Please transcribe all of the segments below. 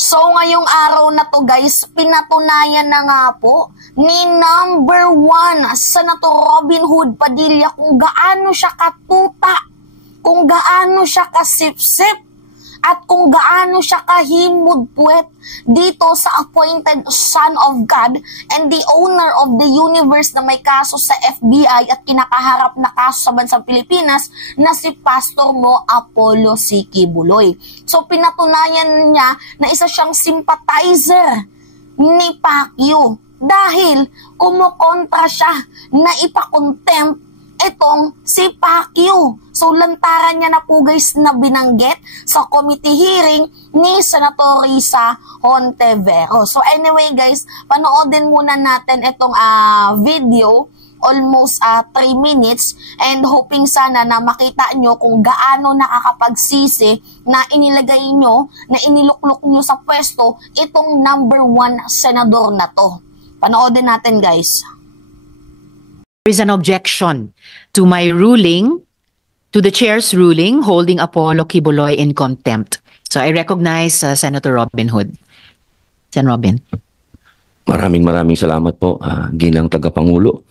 So ngayong araw na to guys, pinatunayan na nga po ni number 1 Senator Robin Hood Padilla kung gaano siya katuta, kung gaano siya kasipsip, at kung gaano siya kahimod-puwet dito sa appointed son of God and the owner of the universe na may kaso sa FBI at kinakaharap na kaso sa bansang Pilipinas na si Pastor Mo Apollo C. Quiboloy. So pinatunayan niya na isa siyang sympathizer ni Pacquiao dahil kumukontra siya na ipakontempt itong si Pacquiao. So, lantaran niya na po guys na binanggit sa committee hearing ni Senator Risa Hontiveros. So, anyway guys, panoodin muna natin itong video, almost 3 minutes, and hoping sana na makita nyo kung gaano nakakapagsisi na inilagay nyo, na iniluklok nyo sa pwesto itong number 1 senador na to. Panoodin natin guys. There is an objection to my ruling, to the chair's ruling holding Apollo Quiboloy in contempt. So I recognize Senator Robin Hood. Sen. Robin. Maraming salamat po, ginang tagapangulo.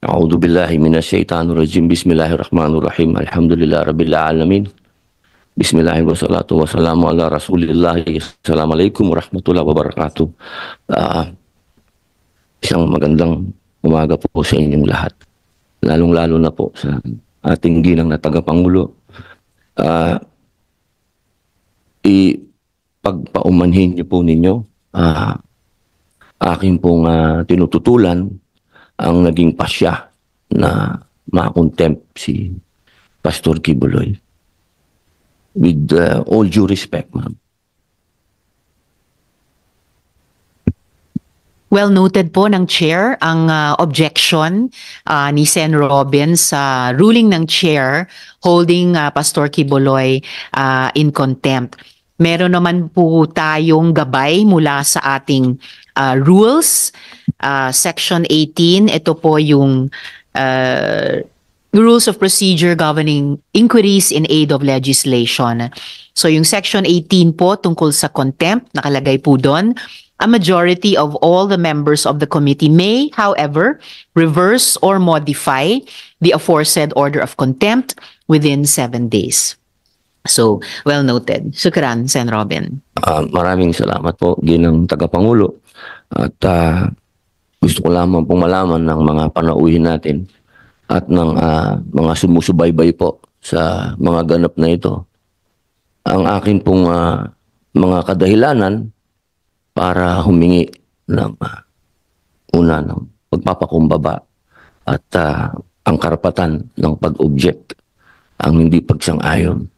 A'udhu billahi minasyaitanir rajim. Bismillahirrahmanirrahim. Alhamdulillah rabbil alamin. Bismillahirrahmanirrahim. Wassalatu wassalamu ala rasulillah. Assalamualaikum warahmatullahi wabarakatuh. Isang magandang umaga po sa inyong lahat. Lalong-lalo na po sa ating ginang na tagapangulo. Ipagpaumanhin niyo po ninyo, aking pong tinututulan ang naging pasya na makontempt si Pastor Quiboloy. With all due respect, ma'am. Well noted po ng chair ang objection ni Sen. Robin sa ruling ng chair holding Pastor Quiboloy in contempt. Meron naman po tayong gabay mula sa ating rules. Section 18, ito po yung rules of procedure governing inquiries in aid of legislation. So yung section 18 po tungkol sa contempt, nakalagay po doon, a majority of all the members of the committee may, however, reverse or modify the aforesaid order of contempt within 7 days. So, well noted. Shukran, Sen. Robin. Maraming salamat po, ginang tagapangulo. At gusto ko lamang pong malaman ng mga panauhin natin at ng mga sumusubaybay po sa mga ganap na ito. Ang akin pong mga kadahilanan para humingi ng ng pagpapakumbaba at ang karapatan ng pag-object, ang hindi pagsang-ayon.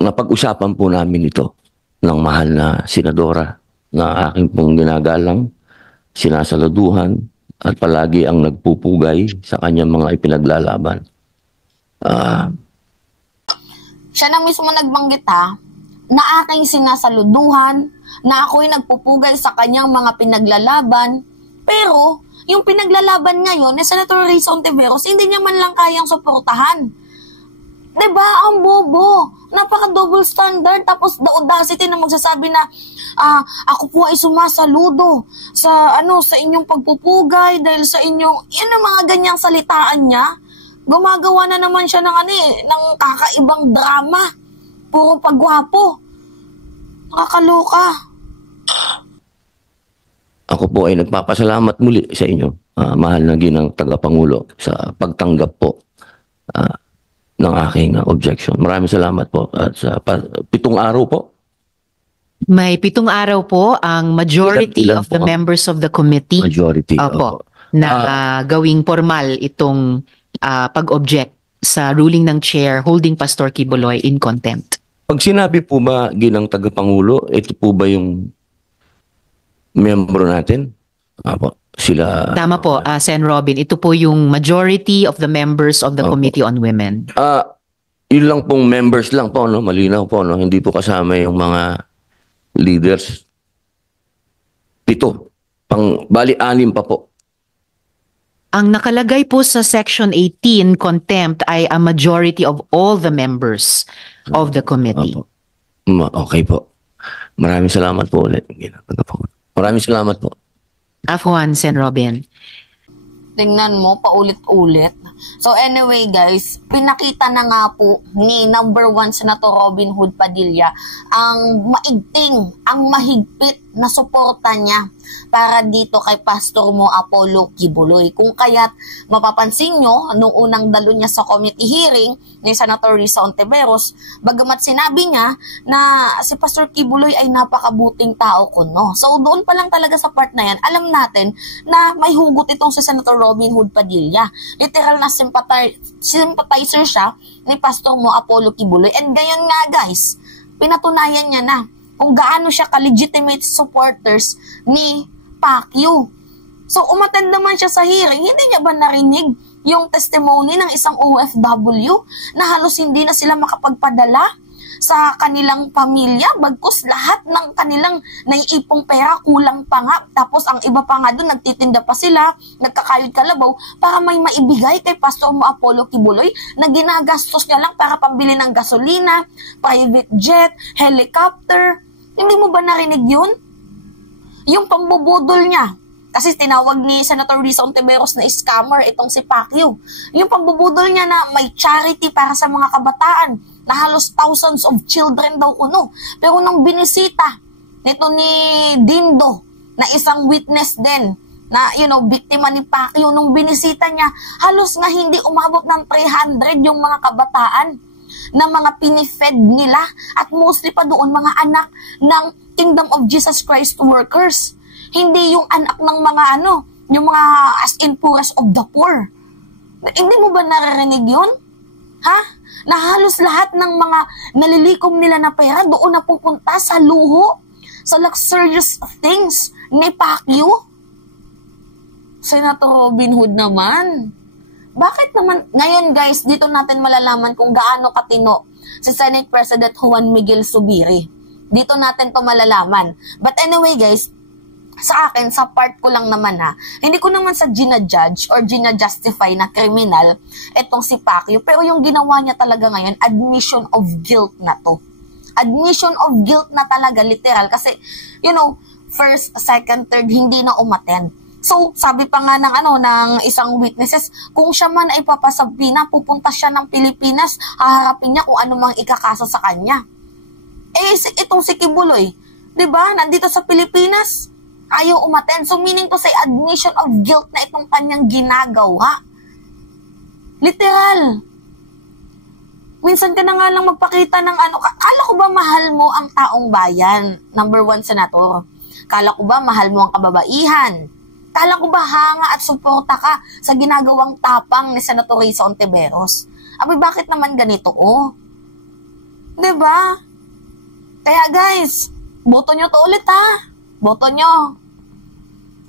Napag-usapan po namin ito ng mahal na senadora na aking pong ginagalang, sinasaluduhan at palagi ang nagpupugay sa kanyang mga ipinaglalaban. Siya na mismo nagbanggit na aking sinasaluduhan, na ako'y nagpupugay sa kanyang mga pinaglalaban, pero yung pinaglalaban ngayon ni Senator Risa Hontiveros, hindi niya man lang kayang suportahan. Diba? Ang bobo. Napaka-double standard. Tapos the audacity na magsasabi na ako po ay sumasaludo sa inyong pagpupugay dahil sa inyong, yun ang mga ganyang salitaan niya. Gumagawa na naman siya ng kakaibang drama. Puro pagwapo. Nakakaloka. Ako po ay nagpapasalamat muli sa inyo, mahal na ginang tagapangulo, sa pagtanggap po ng aking objection. Maraming salamat po. At sa 7 araw po. May 7 araw po ang majority of the members of the committee. Majority. Opo, na gawing formal itong pag-object sa ruling ng chair holding Pastor Quiboloy in contempt. Pag sinabi po ba, ginang tagapangulo, ito po ba yung membro natin? Sila. Tama po, Sen. Robin. Ito po yung majority of the members of the Committee on Women. Yun lang pong members lang po, no? Malinaw po, no? Hindi po kasama yung mga leaders. 7. Bali, 6 pa po. Ang nakalagay po sa Section 18, contempt, ay a majority of all the members of the committee. Okay po. Maraming salamat po ulit. Maraming salamat po. Afwan, Sen. Robin. Tingnan mo, paulit-ulit. So anyway guys, pinakita na nga po ni number 1 Senator Robin Hood Padilla ang maigting, ang mahigpit na suporta niya para dito kay Pastor Mo Apollo Kibuloy. Kung kaya't mapapansin nyo, nung unang dalo niya sa committee hearing ni Senator Risa Hontiveros, bagamat sinabi niya na si Pastor Kibuloy ay napakabuting tao kuno. So doon pa lang talaga sa part na yan, alam natin na may hugot itong si Senator Robin Hood Padilla. Literal na sympathizer siya ni Pastor Mo Apollo Kibuloy. And gayon nga guys, pinatunayan niya na kung gaano siya ka-legitimate supporters ni Pacquiao. So, umattend naman siya sa hearing, hindi niya ba narinig yung testimony ng isang OFW na halos hindi na sila makapagpadala sa kanilang pamilya, bagkus lahat ng kanilang naiipong pera kulang pa nga, tapos ang iba pa nga doon nagtitinda pa sila, nagkakayod kalabaw para may maibigay kay Pastor Mo Apollo Kibuloy na ginagastos niya lang para pambili ng gasolina, private jet, helicopter. Hindi mo ba narinig yun? Yung pambubudol niya. Kasi tinawag ni Senator Risa Hontiveros na scammer itong si Pacquiao. Yung pambubudol niya na may charity para sa mga kabataan na halos thousands of children daw kuno. Pero nung binisita nito ni Dindo na isang witness din na biktima ni Pacquiao, nung binisita niya, halos nga hindi umabot ng 300 yung mga kabataan na mga pinifed nila at mostly pa doon mga anak ng Kingdom of Jesus Christ workers. Hindi yung anak ng mga yung mga as in poorest of the poor. Hindi mo ba naririnig yun? Ha? Na halos lahat ng mga nalilikom nila na pera doon na pupunta sa luho, sa luxurious things ni Pacquiao. Senator Robin Hood naman. Bakit naman, ngayon guys, dito natin malalaman kung gaano katino si Senate President Juan Miguel Zubiri. Dito natin to malalaman. But anyway guys, sa akin, sa part ko lang naman hindi ko naman sa gina-judge or gina-justify na criminal etong si Pacquiao, pero yung ginawa niya talaga ngayon, admission of guilt na to. Admission of guilt na talaga, literal. Kasi, first, second, third, hindi na umattend. So, sabi pa nga ng isang witnesses, kung siya man ay papasabina, pupunta siya ng Pilipinas, haharapin niya kung ano mang ikakaso sa kanya. Itong si Kibuloy, 'di ba? Nandito sa Pilipinas, ayaw umattend. So, meaning to say, admission of guilt na itong kanyang ginagawa. Literal. Minsan ka na nga lang magpakita ng kala ko ba mahal mo ang taong bayan? Number 1 Senator. Kala ko ba mahal mo ang kababaihan? Kala ko ba hanga at suporta ka sa ginagawang tapang ni Senator Risa Hontiveros? Bakit naman ganito? Diba? Kaya guys, boto nyo to ulit Boto nyo.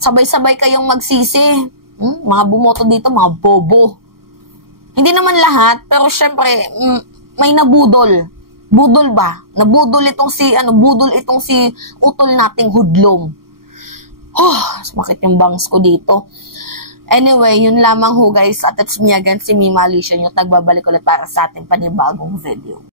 Sabay-sabay kayong magsisi. Mga bumoto dito, mga bobo. Hindi naman lahat, pero syempre, may nabudol. Budol ba? Nabudol itong si utol nating hudlom. Sumakit yung bangs ko dito. Anyway, yun lamang guys. At it's me again, si Mima Alicia nyo. Nagbabalik ulit para sa ating panibagong video.